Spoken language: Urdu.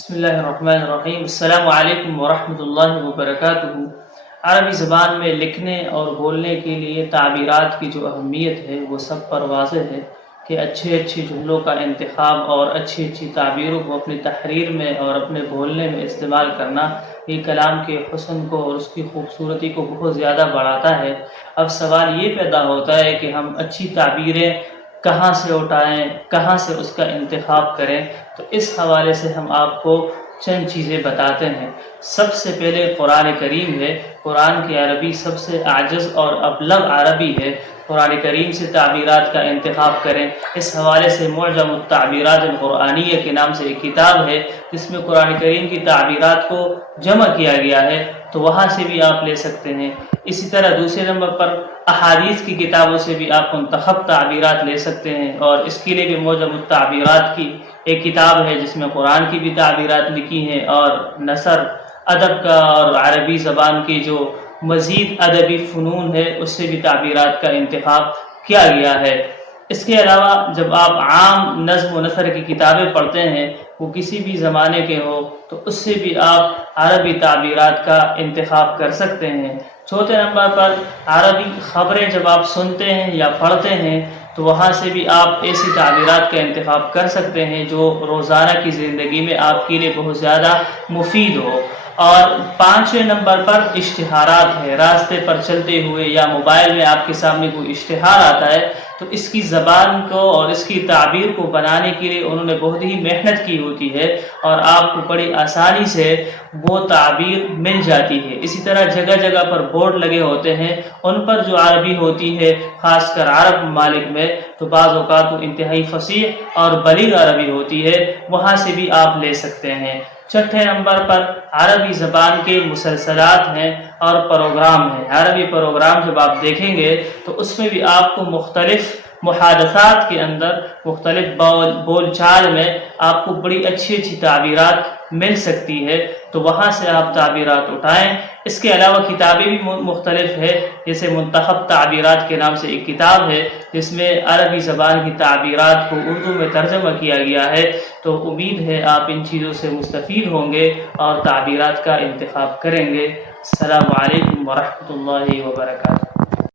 بسم اللہ الرحمن الرحیم۔ السلام علیکم ورحمۃ اللہ وبرکاتہ۔ عربی زبان میں لکھنے اور بولنے کے لیے تعبیرات کی جو اہمیت ہے وہ سب پر واضح ہے کہ اچھے جملوں کا انتخاب اور اچھی تعبیروں کو اپنی تحریر میں اور اپنے بولنے میں استعمال کرنا یہ کلام کے حسن کو اور اس کی خوبصورتی کو بہت زیادہ بڑھاتا ہے۔ اب سوال یہ پیدا ہوتا ہے کہ ہم اچھی تعبیریں کہاں سے اٹھائیں، کہاں سے اس کا انتخاب کریں، تو اس حوالے سے ہم آپ کو چند چیزیں بتاتے ہیں۔ سب سے پہلے قرآن کریم ہے۔ قرآن کی عربی سب سے اعجز اور ابلغ عربی ہے۔ قرآن کریم سے تعبیرات کا انتخاب کریں۔ اس حوالے سے معجم التعبیرات القرآنیہ کے نام سے ایک کتاب ہے جس میں قرآن کریم کی تعبیرات کو جمع کیا گیا ہے، تو وہاں سے بھی آپ لے سکتے ہیں۔ اسی طرح دوسرے نمبر پر احادیث کی کتابوں سے بھی آپ منتخب تعبیرات لے سکتے ہیں، اور اس کے لیے بھی معجم التعبیرات کی ایک کتاب ہے جس میں قرآن کی بھی تعبیرات لکھی ہیں، اور نثر ادب کا اور عربی زبان کی جو مزید ادبی فنون ہے اس سے بھی تعبیرات کا انتخاب کیا گیا ہے۔ اس کے علاوہ جب آپ عام نظم و نثر کی کتابیں پڑھتے ہیں، وہ کسی بھی زمانے کے ہو، تو اس سے بھی آپ عربی تعبیرات کا انتخاب کر سکتے ہیں۔ چوتھے نمبر پر عربی خبریں جب آپ سنتے ہیں یا پڑھتے ہیں تو وہاں سے بھی آپ ایسی تعبیرات کا انتخاب کر سکتے ہیں جو روزانہ کی زندگی میں آپ کے لیے بہت زیادہ مفید ہو۔ اور پانچویں نمبر پر اشتہارات ہے۔ راستے پر چلتے ہوئے یا موبائل میں آپ کے سامنے کوئی اشتہار آتا ہے تو اس کی زبان کو اور اس کی تعبیر کو بنانے کے لیے انہوں نے بہت ہی محنت کی ہوتی ہے، اور آپ کو بڑی آسانی سے وہ تعبیر مل جاتی ہے۔ اسی طرح جگہ جگہ پر بورڈ لگے ہوتے ہیں، ان پر جو عربی ہوتی ہے خاص کر عرب ممالک میں تو بعض اوقات وہ انتہائی فصیح اور بلیغ عربی ہوتی ہے، وہاں سے بھی آپ لے سکتے ہیں۔ چھٹے نمبر پر عربی زبان کے مسلسلات ہیں اور پروگرام ہیں۔ عربی پروگرام جب آپ دیکھیں گے تو اس میں بھی آپ کو مختلف محادثات کے اندر مختلف بول چال میں آپ کو بڑی اچھی تعبیرات مل سکتی ہے، تو وہاں سے آپ تعبیرات اٹھائیں۔ اس کے علاوہ کتابیں بھی مختلف ہے، جیسے منتخب تعبیرات کے نام سے ایک کتاب ہے جس میں عربی زبان کی تعبیرات کو اردو میں ترجمہ کیا گیا ہے۔ تو امید ہے آپ ان چیزوں سے مستفید ہوں گے اور تعبیرات کا انتخاب کریں گے۔ السلام علیکم ورحمۃ اللہ وبرکاتہ۔